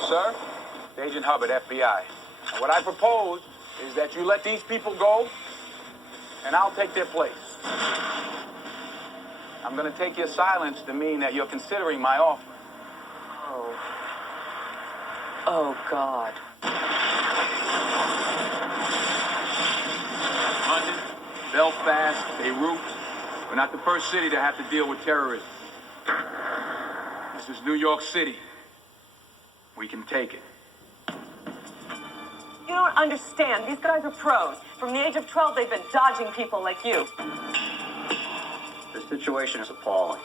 Hello, sir. It's Agent Hubbard, FBI. And what I propose is that you let these people go, and I'll take their place. I'm going to take your silence to mean that you're considering my offer. Oh, God. London, Belfast, Beirut. We're not the first city to have to deal with terrorism. This is New York City. We can take it. You don't understand. These guys are pros. From the age of 12, they've been dodging people like you. The situation is appalling.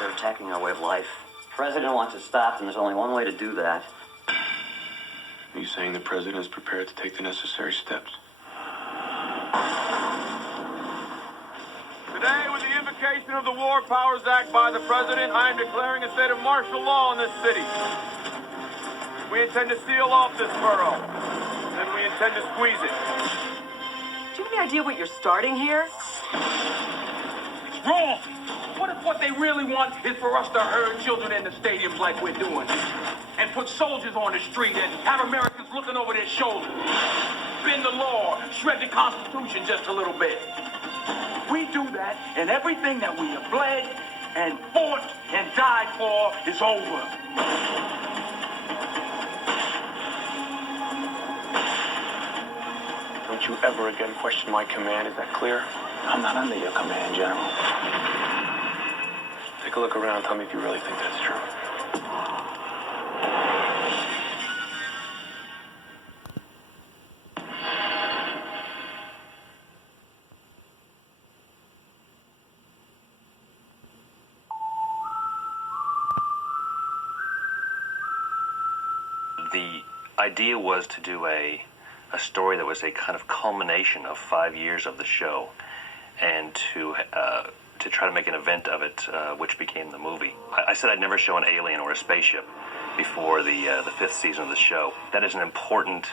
They're attacking our way of life. The president wants to stop them. There's only one way to do that. Are you saying the president is prepared to take the necessary steps? Today, with the invocation of the War Powers Act by the President, I am declaring a state of martial law in this city. We intend to seal off this borough, and we intend to squeeze it. Do you have any idea what you're starting here? It's wrong. What if what they really want is for us to herd children in the stadiums like we're doing? And put soldiers on the street and have Americans looking over their shoulders? Bend the law, shred the Constitution just a little bit. We do that, and everything that we have bled and fought and died for is over. Don't you ever again question my command, is that clear? I'm not under your command, General. Take a look around, tell me if you really think that's true. The idea was to do a story that was a kind of culmination of 5 years of the show, and to try to make an event of it, which became the movie. I said I'd never show an alien or a spaceship before the fifth season of the show. That is an important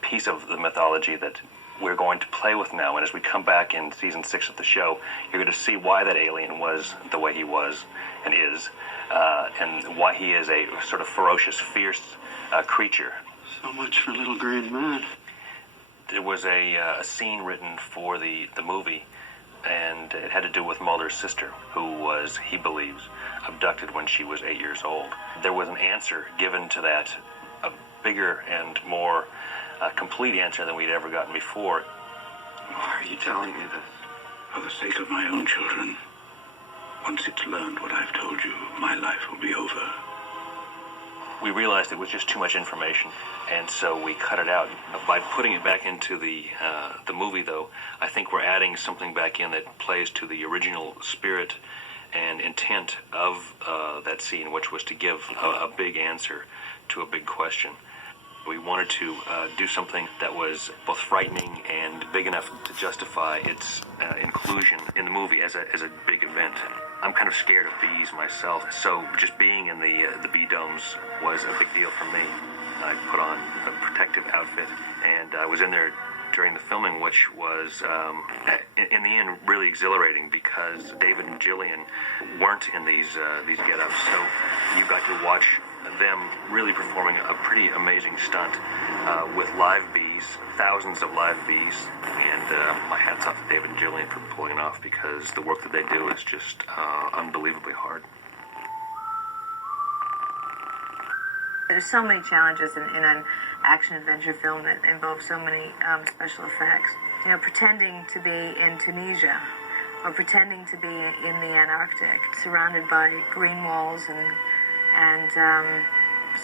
piece of the mythology that we're going to play with now, and as we come back in season 6 of the show, you're going to see why that alien was the way he was and is, and why he is a sort of ferocious, fierce creature. So much for little green man. There was a scene written for the movie, and it had to do with Mulder's sister, who was, he believes, abducted when she was 8 years old. There was an answer given to that, a bigger and more complete answer than we'd ever gotten before. Why are you telling me this? For the sake of my own children. Once it's learned what I've told you, my life will be over. We realized it was just too much information, and so we cut it out. By putting it back into the movie, though, I think we're adding something back in that plays to the original spirit and intent of that scene, which was to give a big answer to a big question. We wanted to do something that was both frightening and big enough to justify its inclusion in the movie as a big event. I'm kind of scared of bees myself, so just being in the bee domes was a big deal for me. I put on a protective outfit, and I was in there during the filming, which was, in the end, really exhilarating because David and Gillian weren't in these get-ups, so you got to watch them really performing a pretty amazing stunt with live bees, thousands of live bees, and my hat's off to David and Gillian for pulling it off because the work that they do is just unbelievably hard. There's so many challenges in an action-adventure film that involve so many special effects. You know, pretending to be in Tunisia or pretending to be in the Antarctic, surrounded by green walls and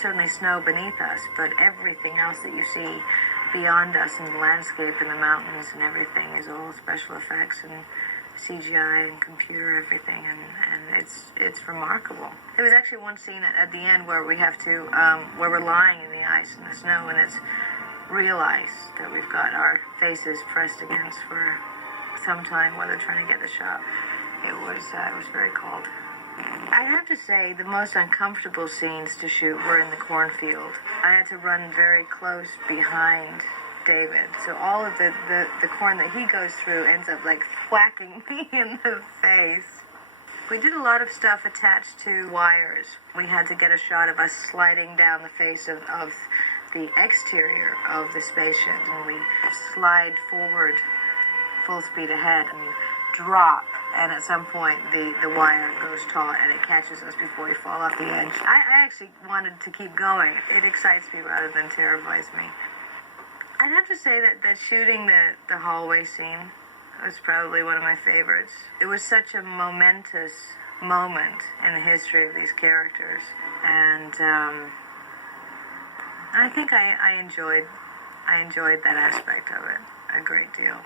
certainly snow beneath us, but everything else that you see beyond us in the landscape and the mountains and everything is all special effects and CGI and computer everything, and it's remarkable. There was actually one scene at the end where we have to where we're lying in the ice and the snow, and it's real ice that we've got our faces pressed against for some time while they're trying to get the shot. It was very cold. I have to say the most uncomfortable scenes to shoot were in the cornfield. I had to run very close behind David, so all of the corn that he goes through ends up like whacking me in the face. We did a lot of stuff attached to wires. We had to get a shot of us sliding down the face of the exterior of the spaceship, and we slide forward full speed ahead and drop, and at some point the wire goes taut and it catches us before we fall off the edge. I actually wanted to keep going. It excites me rather than terrifies me. I'd have to say that shooting the hallway scene was probably one of my favorites. It was such a momentous moment in the history of these characters, and I think I enjoyed that aspect of it a great deal.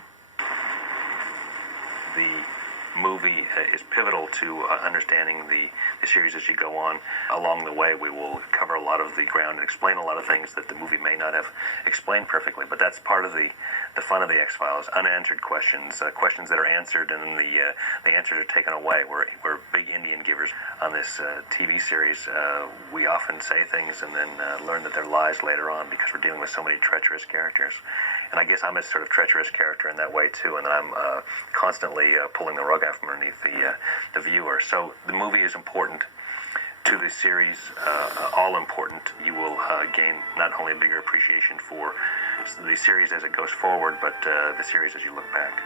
The movie is pivotal to understanding the series as you go on. Along the way, we will cover a lot of the ground and explain a lot of things that the movie may not have explained perfectly, but that's part of the fun of the X-Files. Unanswered questions, questions that are answered and then the answers are taken away. We're big Indian givers on this TV series. We often say things and then learn that they're lies later on because we're dealing with so many treacherous characters. And I guess I'm a sort of treacherous character in that way too, and I'm constantly pulling the rug out from underneath the viewer. So the movie is important to the series, all important. You will gain not only a bigger appreciation for the series as it goes forward, but the series as you look back.